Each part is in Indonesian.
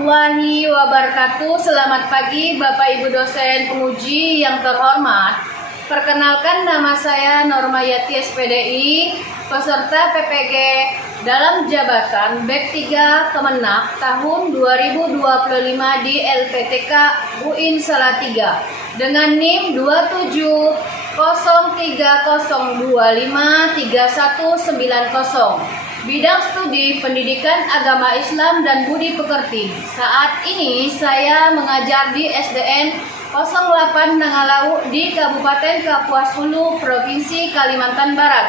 warahmatullahi wabarakatuh. Selamat pagi Bapak Ibu dosen penguji yang terhormat. Perkenalkan, nama saya Norma Yati SPDI, peserta PPG dalam jabatan BEK 3 Kemenak tahun 2025 di LPTK UIN Salatiga dengan NIM 270302539190. Bidang studi Pendidikan Agama Islam dan Budi Pekerti. Saat ini saya mengajar di SDN 08 Nangalau di Kabupaten Kapuas Hulu, Provinsi Kalimantan Barat.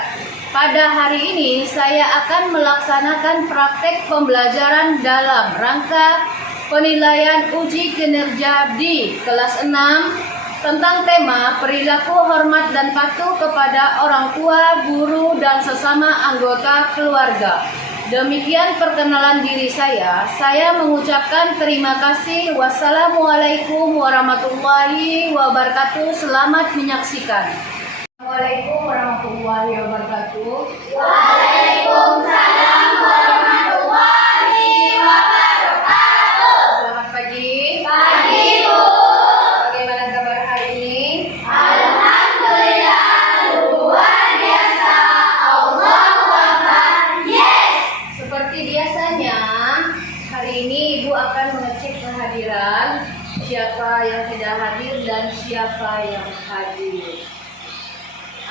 Pada hari ini saya akan melaksanakan praktek pembelajaran dalam rangka penilaian uji kinerja di kelas 6 tentang tema perilaku hormat dan patuh kepada orang tua, guru, dan sesama anggota keluarga. Demikian perkenalan diri saya. Saya mengucapkan terima kasih. Wassalamualaikum warahmatullahi wabarakatuh. Selamat menyaksikan. Assalamualaikum warahmatullahi wabarakatuh. Waalaikumsalam warahmatullahi wabarakatuh. Selamat pagi. Pagi, Bu. Bagaimana kabar hari ini? Alhamdulillah, luar biasa. Allahu Akbar. Yes. Seperti biasanya, hari ini Ibu akan mengecek kehadiran siapa yang tidak hadir dan siapa yang hadir.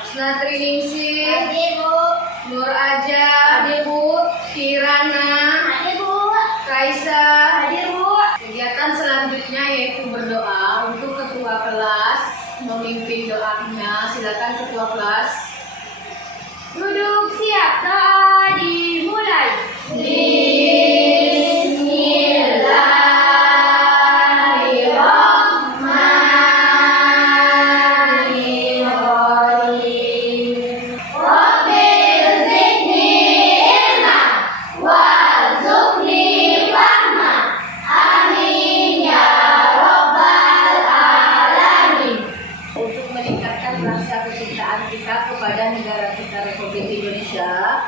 Asna Triningsih, Hadir, Bu. Nur Aja, hadir Bu. Kirana, Hadir, Bu. Kaisa, Hadir, Bu. Kegiatan selanjutnya yaitu berdoa untuk ketua kelas, memimpin doanya. Silakan ketua kelas. Duduk siap, doa dimulai. Bismillahirrahmanirrahim. Rabbil zidni ilma warzuqni fahma. Amin ya rabbal alamin. Untuk meningkatkan rasa kecintaan kita kepada negara kita Republik Indonesia,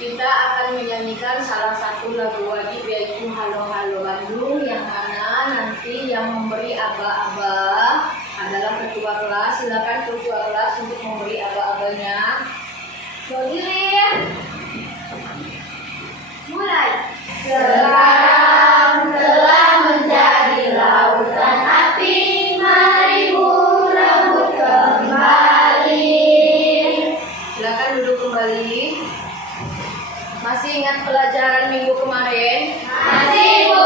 kita akan menyanyikan salah satu lagu wajib yaitu Halo Halo Bandung, yang mana nanti yang memberi aba-aba adalah ketua kelas. Silakan ketua kelas untuk memberi aba-abanya. Berdiri. Mulai. Sekarang Telah menjadi lautan api, mari rebut kembali. silakan duduk kembali. Masih ingat pelajaran minggu kemarin? Masih, Bu.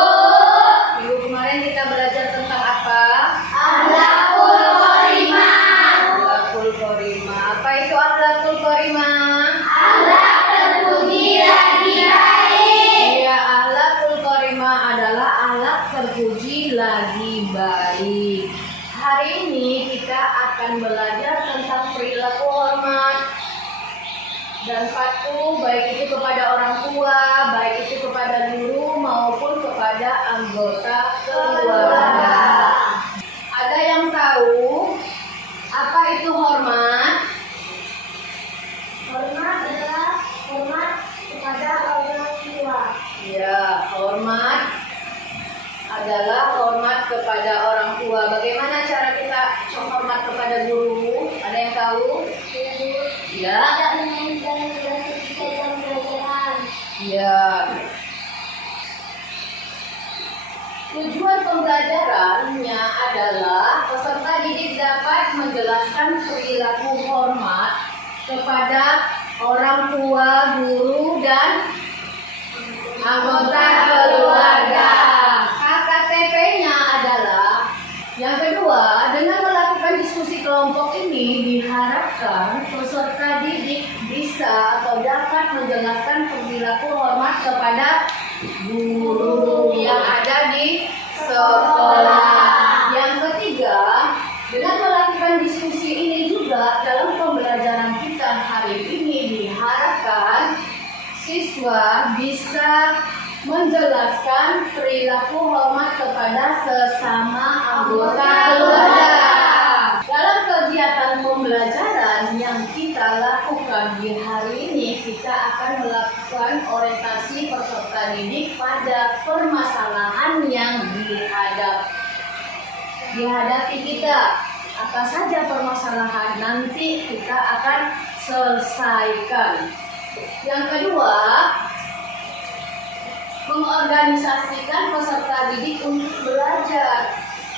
Minggu kemarin kita belajar tentang apa? Akhlakul karimah. Akhlakul karimah. Apa itu akhlakul karimah? Akhlak terpuji lagi baik. Ya, akhlakul karimah adalah akhlak terpuji lagi baik. Hari ini kita akan belajar tentang perilaku hormat dan patuh, baik itu kepada orang tua, baik itu kepada guru maupun kepada anggota keluarga. Ada yang tahu apa itu hormat? Hormat adalah hormat kepada orang tua. Ya, hormat adalah hormat kepada orang tua. Bagaimana cara kita hormat kepada guru? Ada yang tahu? Ya. Tidak menyanyikan tugas ketika jam pelajaran. Ya. Tujuan pembelajarannya adalah peserta didik dapat menjelaskan perilaku hormat kepada orang tua, guru, dan anggota keluarga. KKTP-nya adalah yang kedua, dengan melakukan diskusi kelompok ini diharapkan peserta didik bisa atau dapat menjelaskan perilaku hormat kepada guru yang ada di sekolah. Yang ketiga, dengan melakukan diskusi ini juga dalam pembelajaran kita hari ini diharapkan siswa bisa menjelaskan perilaku hormat kepada sesama anggota keluarga. Dalam kegiatan pembelajaran yang kita lakukan di hari ini, kita akan melakukan orientasi peserta peserta didik pada permasalahan yang dihadapi kita. Apa saja permasalahan nanti kita akan selesaikan. Yang kedua, mengorganisasikan peserta didik untuk belajar.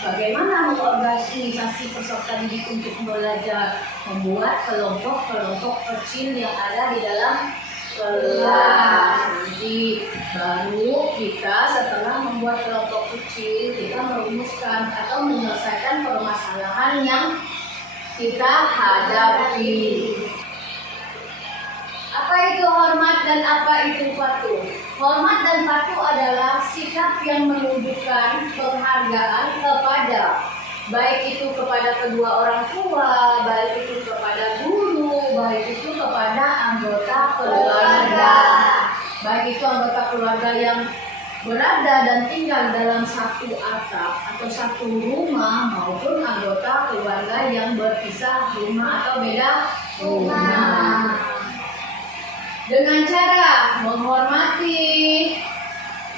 Bagaimana mengorganisasi peserta didik untuk belajar? Membuat kelompok-kelompok kecil yang ada di dalam kelas. Nanti baru kita setelah membuat kelompok kecil, kita merumuskan atau menyelesaikan permasalahan yang kita hadapi. Apa itu hormat dan apa itu patuh? Hormat dan patuh adalah sikap yang menunjukkan penghargaan kepada, baik itu kepada kedua orang tua, baik itu kepada guru, baik itu kepada anggota keluarga. Baik itu anggota keluarga yang berada dan tinggal dalam satu atap atau satu rumah, maupun anggota keluarga yang berpisah rumah atau beda rumah. Dengan cara menghormati,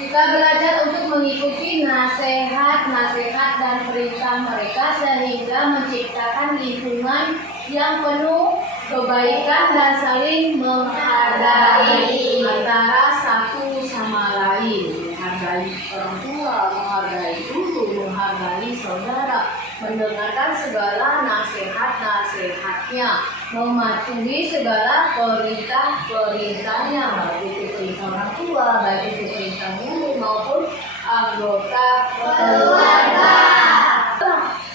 kita belajar untuk mengikuti nasihat-nasihat dan perintah mereka sehingga menciptakan lingkungan yang penuh kebaikan dan saling menghargai antara satu sama lain. Menghargai orang tua, menghargai guru, menghargai saudara, mendengarkan segala nasihat-nasihatnya, mematuhi segala perintah-perintahnya, baik itu perintah orang tua, baik itu perintah guru maupun anggota keluarga.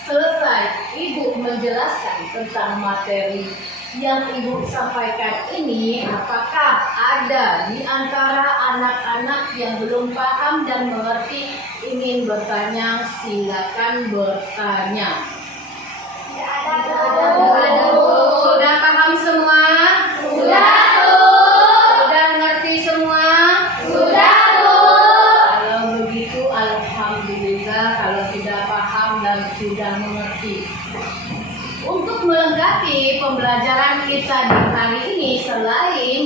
Selesai, Ibu menjelaskan tentang materi yang Ibu sampaikan ini. Apakah ada di antara anak-anak yang belum paham dan mengerti, ingin bertanya? Silakan bertanya. Sudah paham semua? Sudah, Bu. Sudah ngerti semua? Sudah, Bu. Kalau begitu alhamdulillah kalau sudah paham dan sudah mengerti. Untuk melengkapi pembelajaran kita di hari ini, selain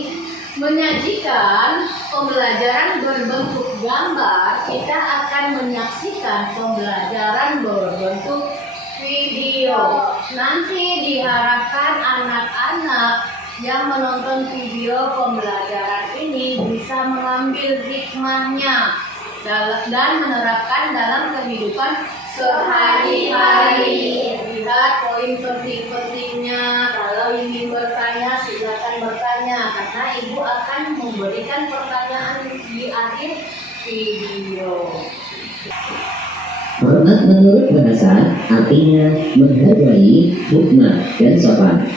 menyajikan pembelajaran berbentuk gambar, kita akan menyaksikan pembelajaran berbentuk video. Nanti diharapkan anak-anak yang menonton video pembelajaran ini bisa mengambil hikmahnya dan menerapkan dalam kehidupan sehari-hari. Lihat poin penting-pentingnya. Kalau ingin bertanya, silakan bertanya, karena Ibu akan memberikan pertanyaan di akhir video. Hormat menurut bahasa artinya menghargai, hikmat, dan sopan.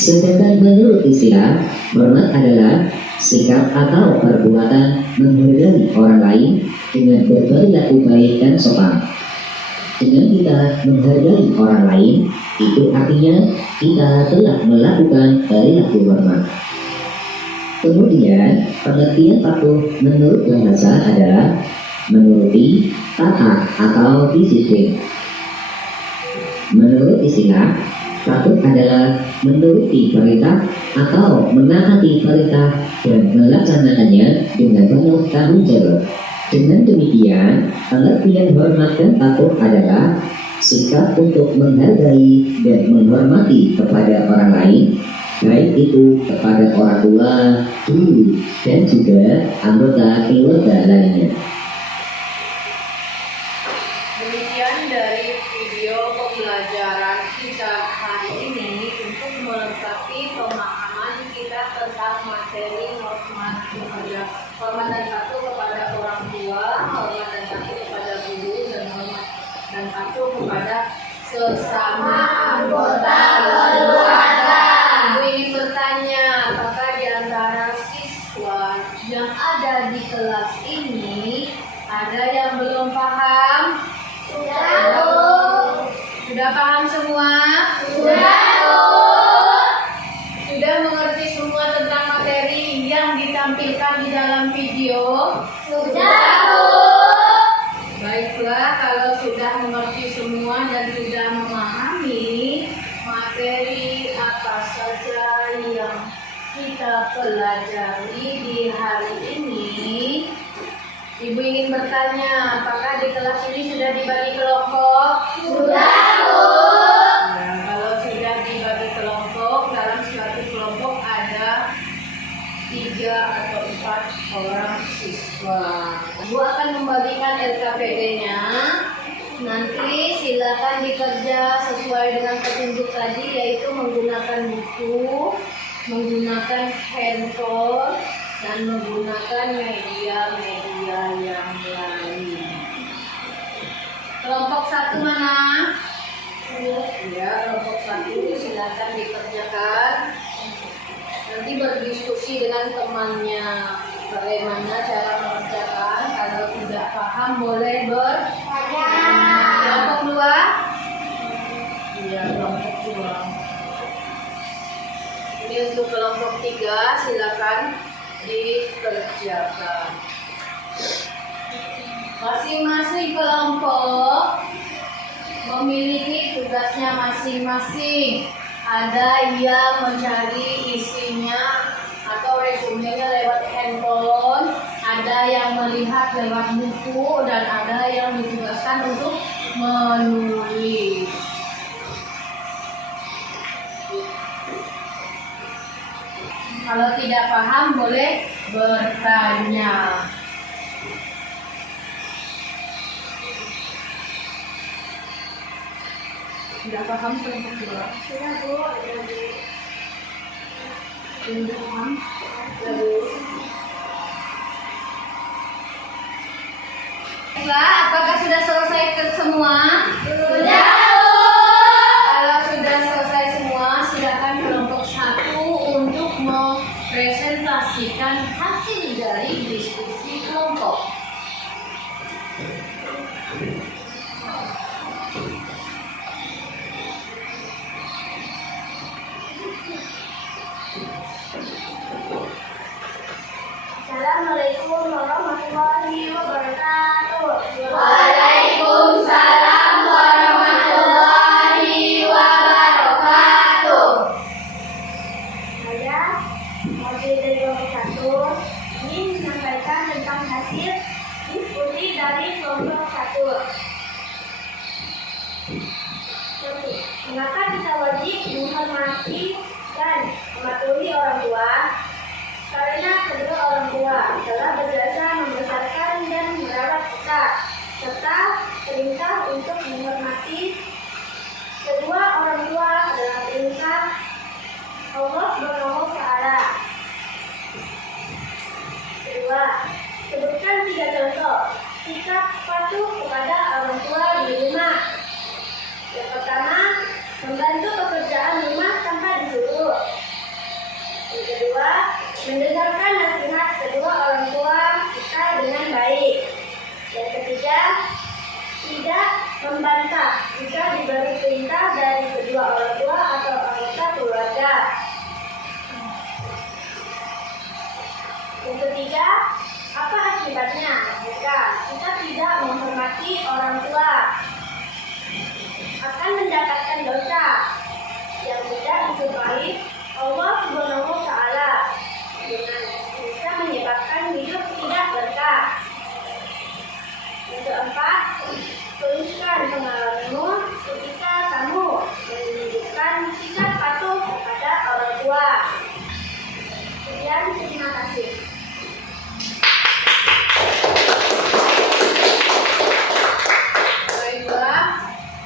Sedangkan menurut istilah, hormat adalah sikap atau perbuatan menghargai orang lain dengan berperilaku baik dan sopan. Dengan kita menghargai orang lain, itu artinya kita telah melakukan perilaku hormat. Kemudian, pengertian patuh menurut bahasa adalah menuruti, taat, atau disiplin. Menurut istilah, patuh adalah menuruti perintah atau menaati perintah dan melaksanakannya dengan penuh tanggung jawab. Dengan demikian, pengertian hormat dan patuh adalah sikap untuk menghargai dan menghormati kepada orang lain, baik itu kepada orang tua, guru, dan juga anggota keluarga lainnya. Demikian dari video pembelajaran kita hari ini untuk melengkapi pemahaman kita tentang materi hormat dan patuh kepada orang tua, hormat dan patuh kepada guru, dan hormat dan patuh kepada sesama anggota keluarga. Ibu ingin bertanya, apakah di antara siswa yang ada di kelas ini ada yang belum paham? Sudah, Bu. Sudah paham semua? Sudah, Bu. Sudah mengerti semua tentang materi yang ditampilkan di dalam video? Sudah, Bu. Baiklah, kalau sudah mengerti semua dan sudah memahami materi apa saja yang kita pelajari di hari ini, bertanya, apakah di kelas ini sudah dibagi kelompok? Sudah, Bu. Nah, kalau sudah dibagi kelompok, dalam suatu kelompok ada 3 atau 4 orang siswa. Bu akan membagikan LKPD-nya. Nanti silakan dikerja sesuai dengan petunjuk tadi, yaitu menggunakan buku, menggunakan handphone, dan menggunakan media-media yang lain. Kelompok 1 mana? Ya, kelompok 1 silakan dikerjakan. Nanti berdiskusi dengan temannya bagaimana cara mengerjakan. Kalau tidak paham boleh bertanya. Kelompok 2? Iya, kelompok 2. Ini untuk kelompok 3 silakan dikerjakan. Masing-masing kelompok memiliki tugasnya masing-masing. Ada yang mencari isinya atau resumenya lewat handphone, ada yang melihat lewat buku, dan ada yang ditugaskan untuk menulis. Kalau tidak paham boleh bertanya. Tidak paham kelompok 2? Sudah, Bu. Tidak paham? Lalu. Baiklah, apakah sudah selesai semua? Sudah, Bu. Kalau sudah selesai semua, silakan kelompok 1 untuk mempresentasikan hasil dari diskusi kelompok. Assalamualaikum warahmatullahi wabarakatuh. Waalaikumsalam warahmatullahi wabarakatuh. Saya wakil dari kelompok 1 ingin menyampaikan tentang hasil diskusi dari kelompok 1. Mengapa kita wajib menghormati dan mematuhi orang tua? Karena kedua orang tua telah berjasa membesarkan dan merawat kita, serta perintah untuk menghormati kedua orang tua adalah perintah Allah Subhanahu wa Ta'ala. Kedua, sebutkan 3 contoh sikap patuh kepada orang tua di rumah. Yang pertama, membantu pekerjaan rumah tanpa disuruh. Yang kedua, mendengarkan nasihat kedua orang tua kita dengan baik. Yang ketiga, tidak membantah jika diberi perintah dari kedua orang tua atau anggota keluarga. Yang ketiga, apa akibatnya jika kita tidak menghormati orang tua? Akan mendapatkan dosa yang tidak disukai Allah Subhanahu wa Ta'ala, dengan bisa menyebabkan hidup tidak berkah. Yang keempat, tuliskan pengalamanmu ketika kamu menunjukkan sikap patuh kepada orang tua. Sekian, terima kasih. Baiklah,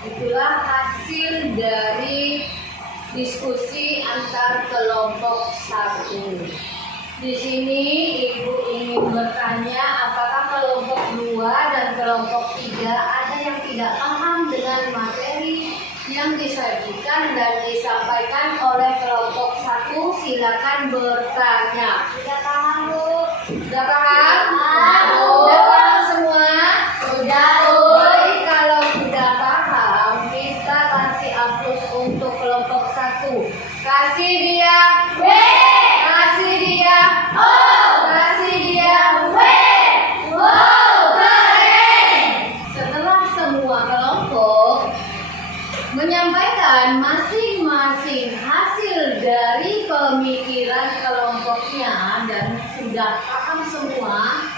itulah hasil dari diskusi antar kelompok 1. Di sini Ibu ingin bertanya, apakah kelompok 2 dan kelompok 3 ada yang tidak paham dengan materi yang disajikan dan disampaikan oleh kelompok 1? Silakan bertanya. Sudah paham, Bu? Sudah paham? Paham, Bu. Sudah paham semua? Sudah, Bu. Baik, kalau sudah paham, kita kasih aplaus untuk kelompok 1. Kasih dia W. Kasih dia O. Kasih dia W. Wow, keren. Setelah semua kelompok menyampaikan masing-masing hasil dari pemikiran kelompoknya dan sudah paham semua,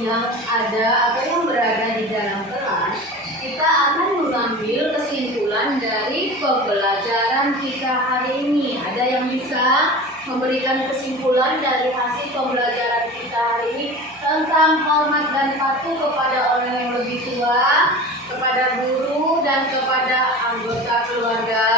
yang ada atau yang berada di dalam kelas, kita akan mengambil kesimpulan dari pembelajaran kita hari ini. Ada yang bisa memberikan kesimpulan dari hasil pembelajaran kita hari ini tentang hormat dan patuh kepada orang yang lebih tua, kepada guru, dan kepada anggota keluarga.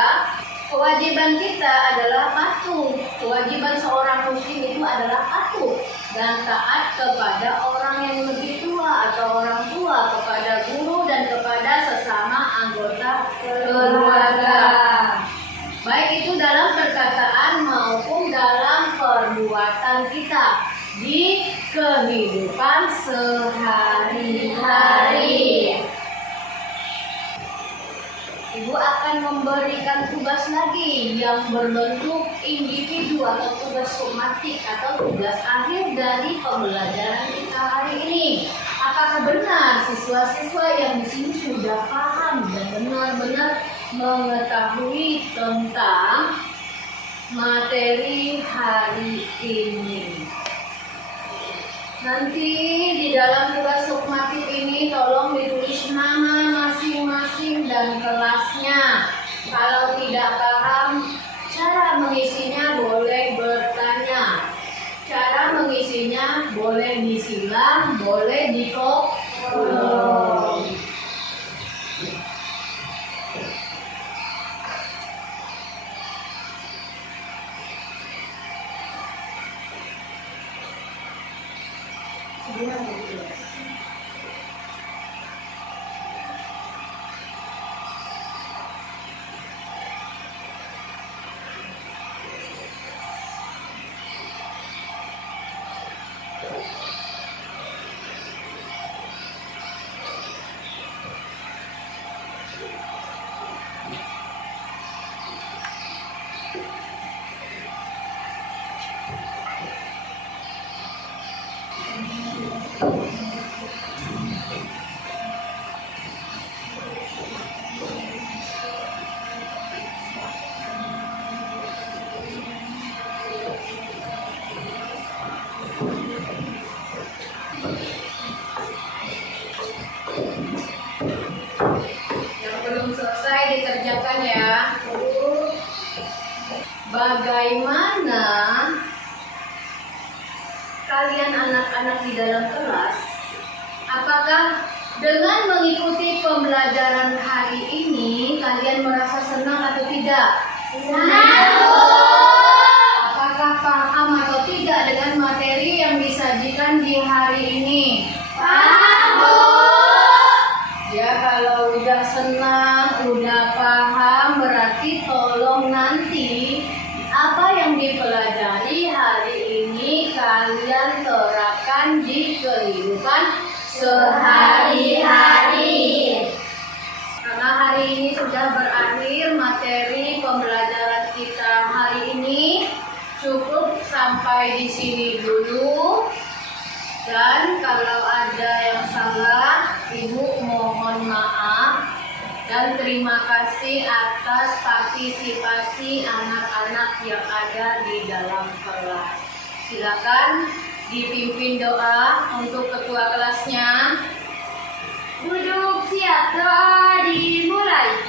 Kewajiban kita adalah patuh. Kewajiban seorang muslim itu adalah patuh dan taat kepada orang yang lebih tua atau orang tua, kepada guru dan kepada sesama anggota keluarga. Baik itu dalam perkataan maupun dalam perbuatan kita di kehidupan sehari-hari. Ibu akan memberikan tugas lagi yang berbentuk individu atau tugas sumatik atau tugas akhir dari pembelajaran kita hari ini. Apakah benar siswa-siswa yang di sini sudah paham dan benar-benar mengetahui tentang materi hari ini? Nanti di dalam tugas sukmatif ini tolong ditulis nama masing-masing dan kelasnya. Kalau tidak paham cara mengisinya boleh bertanya. Cara mengisinya boleh disilang, boleh dikopi. Yang belum selesai dikerjakan ya. Bagaimana kalian anak-anak di dalam kelas? Apakah dengan mengikuti pembelajaran hari ini kalian merasa senang atau tidak? Apakah paham atau tidak dengan materi yang disajikan di hari ini? Ya, kalau udah senang, udah paham, berarti tolong nanti apa yang dipelajari hari ini kalian terapkan di kehidupan sehari-hari. Karena hari ini sudah berakhir materi pembelajaran kita hari ini, cukup sampai di sini dulu. Dan kalau ada yang salah, Ibu mohon maaf dan terima kasih atas partisipasi anak-anak yang ada di dalam kelas. Silakan dipimpin doa untuk ketua kelasnya. Duduk siap, doa dimulai.